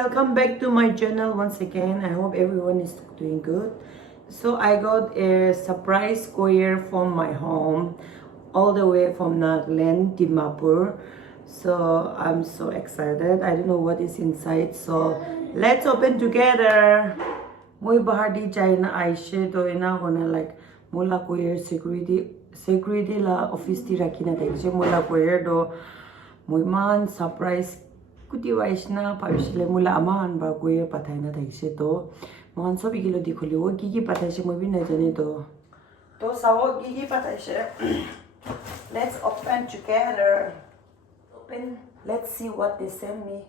welcome back to my channel once again. I hope everyone is doing good. So I got a surprise courier from my home, all the way from Nagaland, Dimapur. So I'm so excited. I don't know what is inside. So let's open together. Moi bahar di China aise to ina hona like mola courier security la office ti rakhina thakise mola courier do moi man surprise kuti waisna pabisile mula aman ba courier pathaina thakise to man sobi kilo dikholi o ki pathaise moi bin na jane to sawo ki pathaise. Let's open together. Open. Let's see what they send me.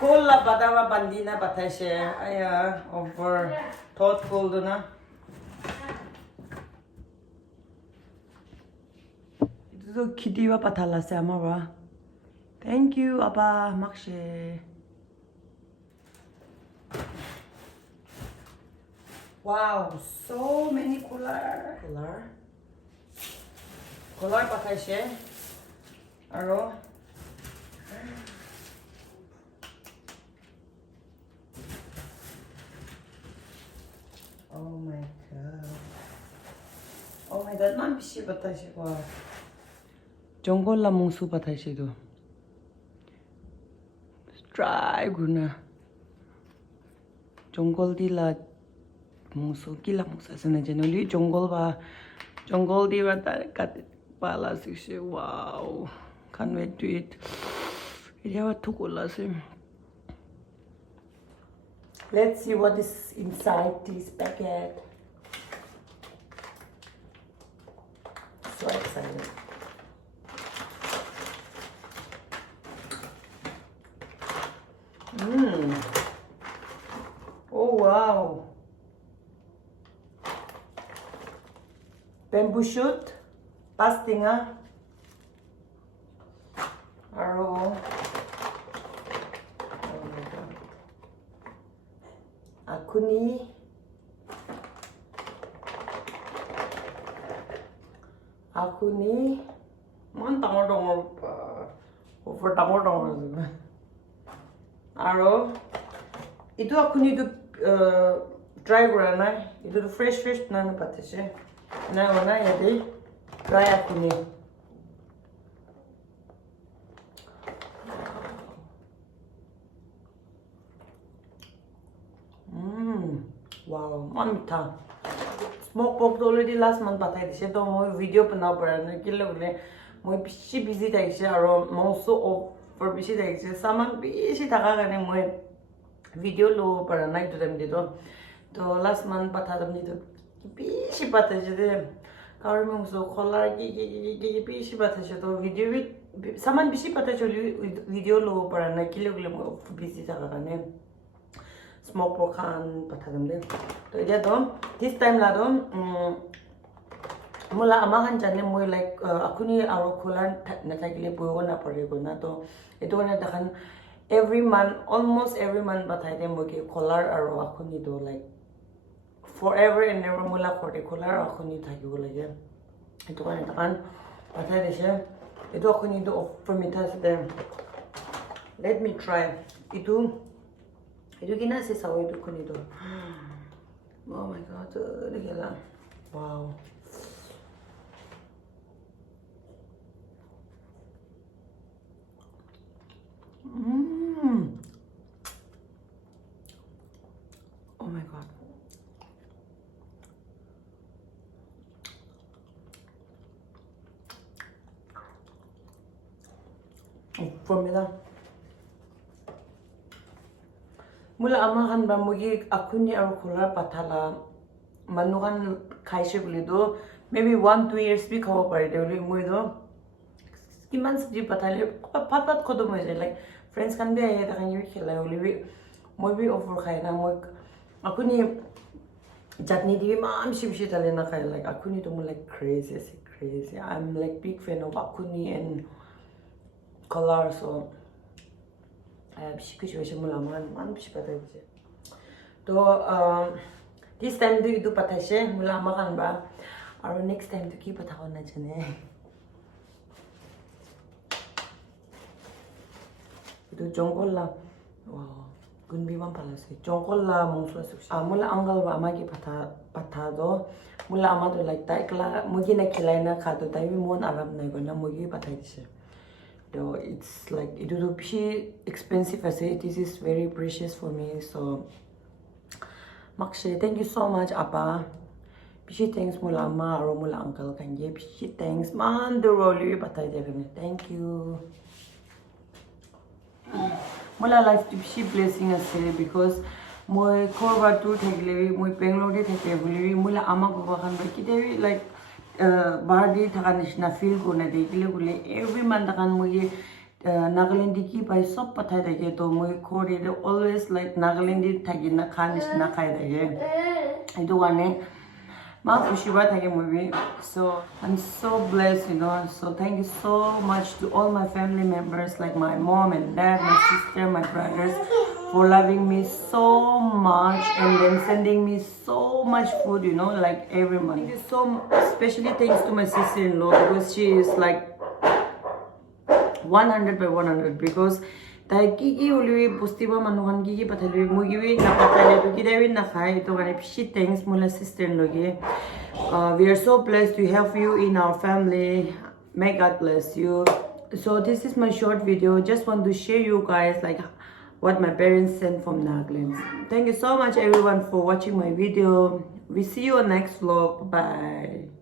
Kola badawa bandina bataise aya over thoughtful do na itu to kidiwa pathala se amara. Thank you aba makshe. Wow, so many color bataise aro Oh my god, man bishi bataise ko. Jungle la mungsu bataise do. Try guna. Jungle di la mungsu kila mungsa sana generally jungle di ba kat pala sise. Wow. Can't wait to eat. Ijawa thukola se. Let's see what is inside this packet. So excited. Oh wow. Bamboo shoot. Pastinga. Arrow. Oh my god. Akuni. Akuni. Man tangor over tangor Aro. Itu akuni tu dry gura na. Itu tu fresh na na patise. Na wana yadi dry akuni. Wow, mamita. Smoke pork already last month batai dise to moi video bana para na kilo le moi bishi busy daise aro monso over bishi daise saman bishi thaka gane moi video lo para na itu time to last month batha damni to bishi bata jede kar monso kholar ki bishi bata je to video saman bishi bata choli video lo para na kilo le moi busy thaka gane smoke pork khan patha damle to ida to this time la do mula ama khan jane moi like akuni aro kholan na thakile boigo na parego na to eto na dakhan almost every month bathai de moi ke kholar aro akuni do like forever and never mula khote kholar akuni thakibo lage eto na dakhan bathai dise eto akuni do offer mitha se let me try itu kina se sawo itu kuni do. Oh my god, regala. Wow. Oh my god. Formula. Mula ama khan ba mugi akuni aro kholar pathala manukan khaise boli do maybe 1-2 years bi khabo pare de moi do kiman sabji pathale pat khodom hoye like friends kan bi aye takhan yi khela holi bi moi bi offer khaina moi akuni chutney di mam shimshi tale na khai like akuni to mo like crazy. I'm like big fan of akuni and color so bishikuchi wa mula man bishi patay je. To this time do itu patay she mula makan ba. Or next time to ki patako na jane. Itu jongkol la. Wow. Gunbiman pala si jongkol la mongso sushi. Mula anggal ba amagi patado. Mula amado like taikla mugi na kilay na kato tayo mon alam na na mugi patay siya. Though it's like it do be expensive as it is very precious for me so makshe thank you so much apa. Bishi thanks mula ama or mula uncle kanye bishi thanks man the roli patay devine thank you. Mula life to bishi blessing ase because moi korba tour thakle moi Bengalore de thake boli mula ama baba khan ba kite like bardi thakan nishna feel kone dekile bole every month thakan moi Nagaland ki pai sob pathai dake to moi khori always like Nagaland thaki na khan nishna khai dake idu wane ma khushi ba thake moi so I'm so blessed you know so thank you so much to all my family members like my mom and dad my sister my brothers for loving me so much and then sending me so much food you know like every month. Thank you so especially thanks to my sister-in-law because she is like 100 by 100 because tai ki uli pustiba manuhan ki pathali mugi na patale to ki dewi na khai to gane she thanks mula sister-in-law ge we are so blessed to have you in our family. May God bless you. So this is my short video, just want to share you guys like what my parents sent from Nagaland. Thank you so much everyone for watching my video. We see you on next vlog. Bye.